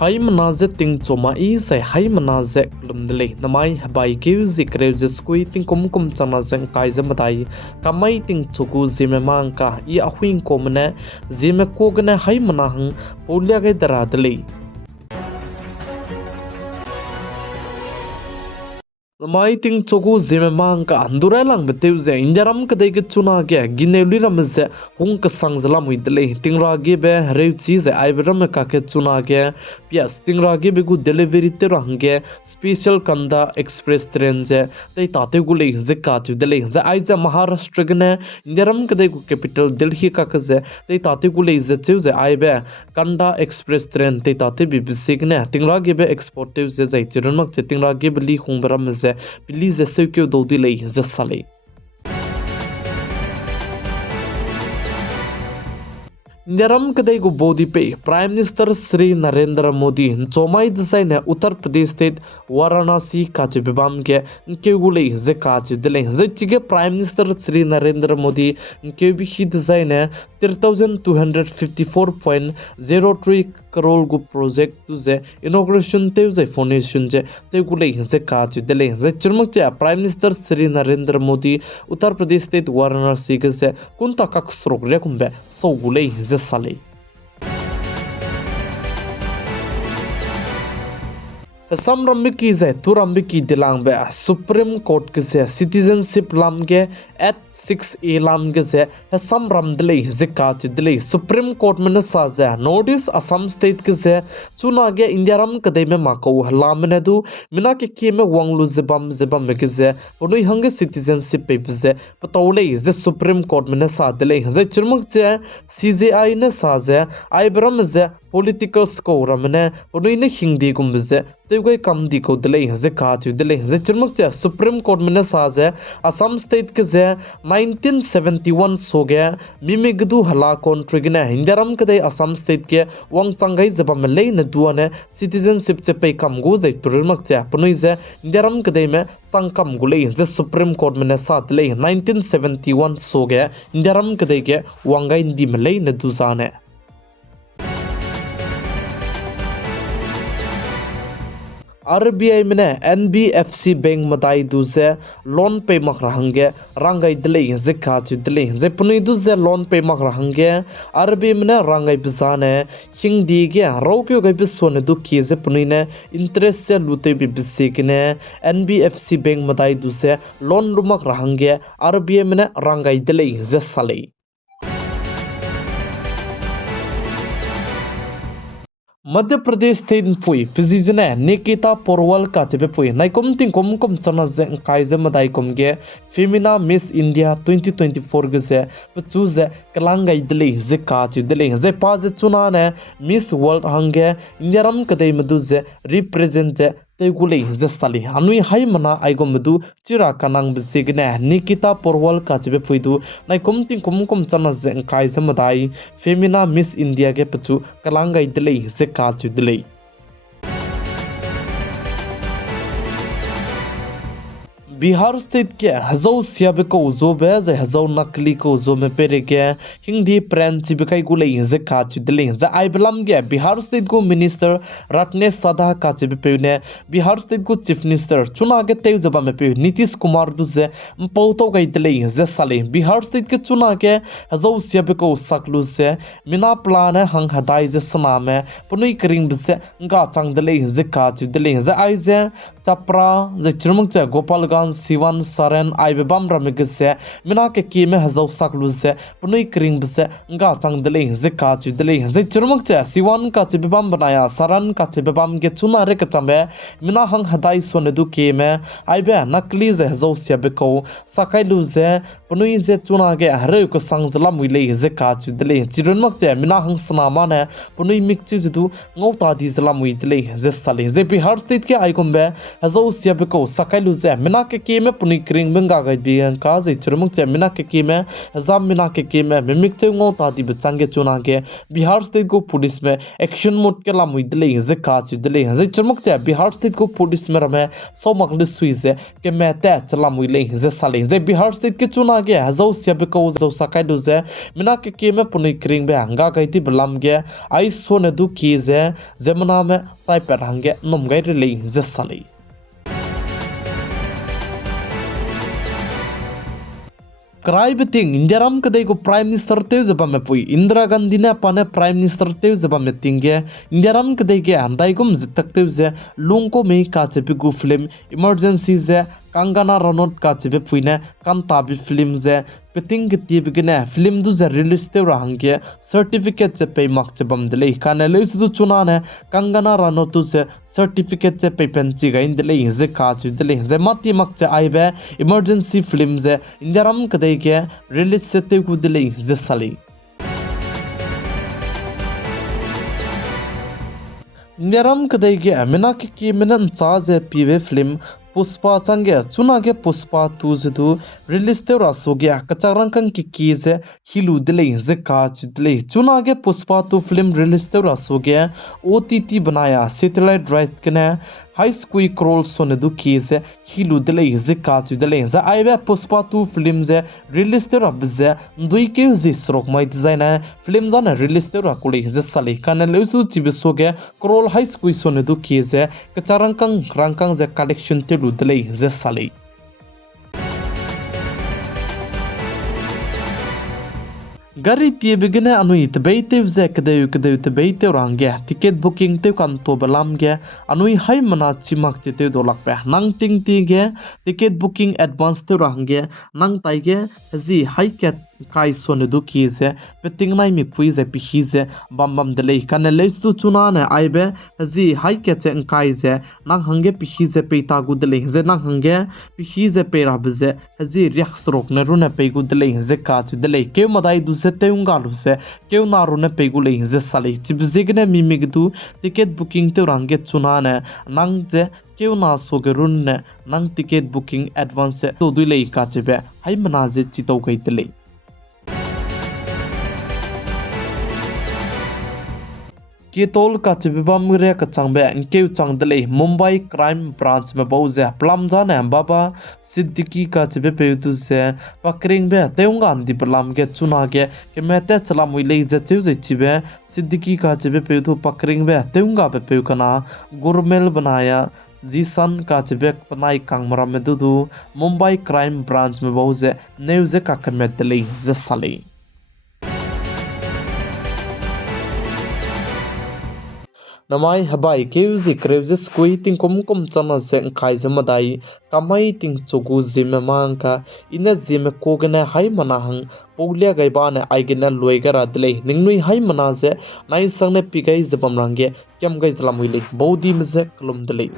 Hai manaze ting choma I sai hai manaze lumdele namai bai keu zikre jeskui ting kum chana zeng kai zamadai kamai ting chuku zeme mangka I ahuing komne zeme kogne hai manahang polya ge daradele Mai ting choku zeme mangka andura lang beteu ze injaram kadai ke chuna ge gineli ram ze hung ka sangzala muidle tingra ge be reuchi ze aiberam ka ke chuna ge pias tingra ge be gu delivery te range special kanda express train je tai tate gu le ze ka chu dele ze aiza maharashtra ge ne injaram kadai gu capital delhi ka ke ze tai tate gu le ze chu ze aibe kanda express train tai tate bi bisig ne tingra ge be export te ze zai chiron mak che tingra ge be li hung baram ze Please secure do delay just sale. Nyaram kadai go bodi pe Prime Minister Sri Narendra Modi chomai desai ne Uttar Pradesh state Varanasi kache bibam ke ke gulei ze kache dele ze chige Prime Minister Sri Narendra Modi ke bi hi desai ne 3254.03 crore go project tu ze inauguration te ze foundation je te gulei ze kache dele ze churmak che Prime Minister Sri Narendra Modi Uttar Pradesh state Varanasi ke ze kunta kak srok re kumbe so gulei ze sale Some Rambiki ze Turambiki dilang be Supreme Court ke ze citizenship lam ge at 6A lam ge ze some ramdle zika chidle Supreme Court mena sa ze notice Assam state ke ze chuna ge India ram kadai me mako lam ne du mina ke ki me wanglu zebam me ke ze onoi hange citizenship pe ze patole ze Supreme Court mena sa dele ze churmuk che CJI ne sa ze aibram ze political score ramne onoi ne hindi gum ze Tewai kam di ko delay ze ka chu delay ze churmuk che Supreme Court mena sa ze Assam state ke ze 1971 so ge mimigdu hala kontrigna hindaram kadai Assam state ke wang changai zabam lei na duane citizenship che pe kam go ze turmak che punoi ze hindaram kadai me changkam gulei ze Supreme Court mena sa delay 1971 so ge hindaram kadai ke wangai ndi malei na du zane RBI mene NBFC bank madai du ze loan pay mak rahange rangai dele ze ka chu dele ze punui du ze loan pay mak rahange RBI mene rangai bizane hindi ge rokyo ga bisone du ki ze punui ne interest se lute bi bisikne NBFC bank madai du ze loan rumak rahange RBI mene rangai dele ze sale Madhya Pradesh state pui pizijne Nikita Porwal ka chebe pui naikom ting kom chana ze kaize madai kom ge Femina Miss India 2024 ge se chu ze kalangai dele ze ka chu dele ze pa ze chuna ne Miss World hange Indiaram kadai madu ze represent ze tegulei ze sali anui hai mana aigom madu chira kanang bisigne Nikita Porwal ka chebe pui du naikom ting kom chana ze kaize madai Femina Miss India ge pachu kalangai dele ze ka chu dele Bihar state ke hazau siabe ko zobe ze hazau nakli ko zo me pere ke hindi pranchi be kai gulei ze ka chu dele ze aibelam ge Bihar state ko minister Ratne Sadha ka che be ne Bihar state ko chief minister chuna ge te jaba me pe Nitish Kumar du ze mpauto gai dele ze sale Bihar state ke chuna ke hazau siabe ko saklu ze mina plan hang hadai ze sana me punui kring be ze nga chang dele ze ka chu dele ze ai ze Chapra ze churmuk che Gopalganj Sivan Saren aibe bam ramig se mina ke ki me hazau saklu se punui kring bse nga chang dele ze ka chu dele ze churmuk che Sivan ka che bam banaya Saran ka che bam ge chuna re ka chambe mina hang hadai sone du ke me aibe nakli ze hazau se be ko sakai lu ze punui ze chuna ge hare ko sangzala muile ze ka chu dele chirunmak che mina hang snama ne punui mik chu du ngauta di zala muile ze sale ze Bihar state ke aikombe hazau se be ko sakai lu ze mina ke ke me puni kring benga ga bi ang ka zai churmuk che mina ke me zam mina ke me mimik che ngo ta di bchang ge chuna ge Bihar state go police में action mode के लामुई दले जे का च दले जे चमक जे Bihar state को police में रमे सो मगले सुई जे के मैं ते चलामुई ले जे साले जे बिहार स्टेट के चुना गे हजौ से बे को जो सकाय दु जे मिना के में पुनी क्रिंग बे हंगा गैती बलाम गे आई सो ने दु की जे जमना में ताई पर हंगे नम गै ले जे साले क्राई बिटिंग इंडियाराम कदे को प्राइम मिनिस्टर ते जबा में पुई इंदिरा गांधी ने पाने प्राइम मिनिस्टर ते जबा में तिंगे इंडियाराम कदे के अंदाई गुम जितकते जे लुंग को में का चेपी गु फिल्म इमरजेंसी जे कंगना रनौत का चेपी पुई ने कांताबी फिल्म जे पिटिंग ती बिगने फिल्म दु जे रिलीज ते रहंगे सर्टिफिकेट जे पे मक जे बम दले काने ले सु चुना ने कंगना रनौत जे सर्टिफिकेट जे पे पेंची गाइन दले जे का च दले जे मती मक जे आइबे इमरजेंसी फिल्म जे इंदिराम कदे के रिलीज से ते गु दले जे साली इंदिराम कदे के मिना की मिनन चा जे पीवे फिल्म पुष्पा चंगे चुना के पुष्पा तू जदु रिलीज ते रासो गया कचारंकन की जे हिलू दिले जे काच दिले चुना के पुष्पा तू फिल्म रिलीज ते रासो गया ओटीटी बनाया सैटेलाइट राइट कने हाई स्कूई क्रोल सोने दु की जे हिलू दिले जे काच दिले जे आइबे पुष्पा तू फिल्म जे रिलीज ते रब जे दुई के जे स्रोक माइ डिजाइन फिल्म जाना रिलीज ते राकुले जे साले काने लेसु चिबिसो के क्रोल हाई स्कूई सोने दु की जे कचारंकन रंकन जे कलेक्शन ते रुदले जे साले गरी ती बिगने अनुई तबेते जे कदे तबेते रंगे टिकट बुकिंग ते kan to balam ge anui hai mana chimak chete do lakpe nang ting ti ge ticket booking advance ते रंगे नंग ताई ge जी hai ket kai sone du ki जे पेटिंग नाइ mi pui जे pihi जे bam bam dele kan le su chuna ne aibe जी hai ket che kai जे nang hange pihi जे peita gu dele जे nang hange pihi जे pe rab जे जी रिक्स रोक ने रुने पे gu dele जे का च dele के Madai du से ते उंगा लु से के ना रुने पे gu le जे साले Chib Jigme mi mi du ticket booking ते रंगे चुना ने नंग जे के ना सोगे रुन ने नंग टिकट बुकिंग एडवांस से तो दुले का चबे हाई मना जे चितो गई तले के तोल का चिबम रे का चंगबे के चंगदले मुंबई क्राइम ब्रांच में बहुजे प्लम जाने बाबा सिद्दीकी का चिबे पेतु से पकरिंग बे तेउंगा अंदी प्लम के चुना के मेते चला मुइले जे चिबे चिबे सिद्दीकी का चिबे पेतु पकरिंग बे तेउंगा पे पेकना गुरमेल बनाया जीसन का चिबे पनाई कांगमरा में दुदु मुंबई क्राइम ब्रांच में बहुजे नेउजे का कमेतले जे साले नमाई हबाई केउजी क्रेवजे स्कुई तिंग कुम चना से खाई जमदाई कमाई तिंग चोगु जिमे मांका इने जिमे कोगने हाई मनाहंग पोगलिया गैबाने आइगेने लोइगरा दिले निंगनुई हाई मना से नाई संगने पिगई जबम रंगे केम गई जलामुइले बौदी मजे कलम दिले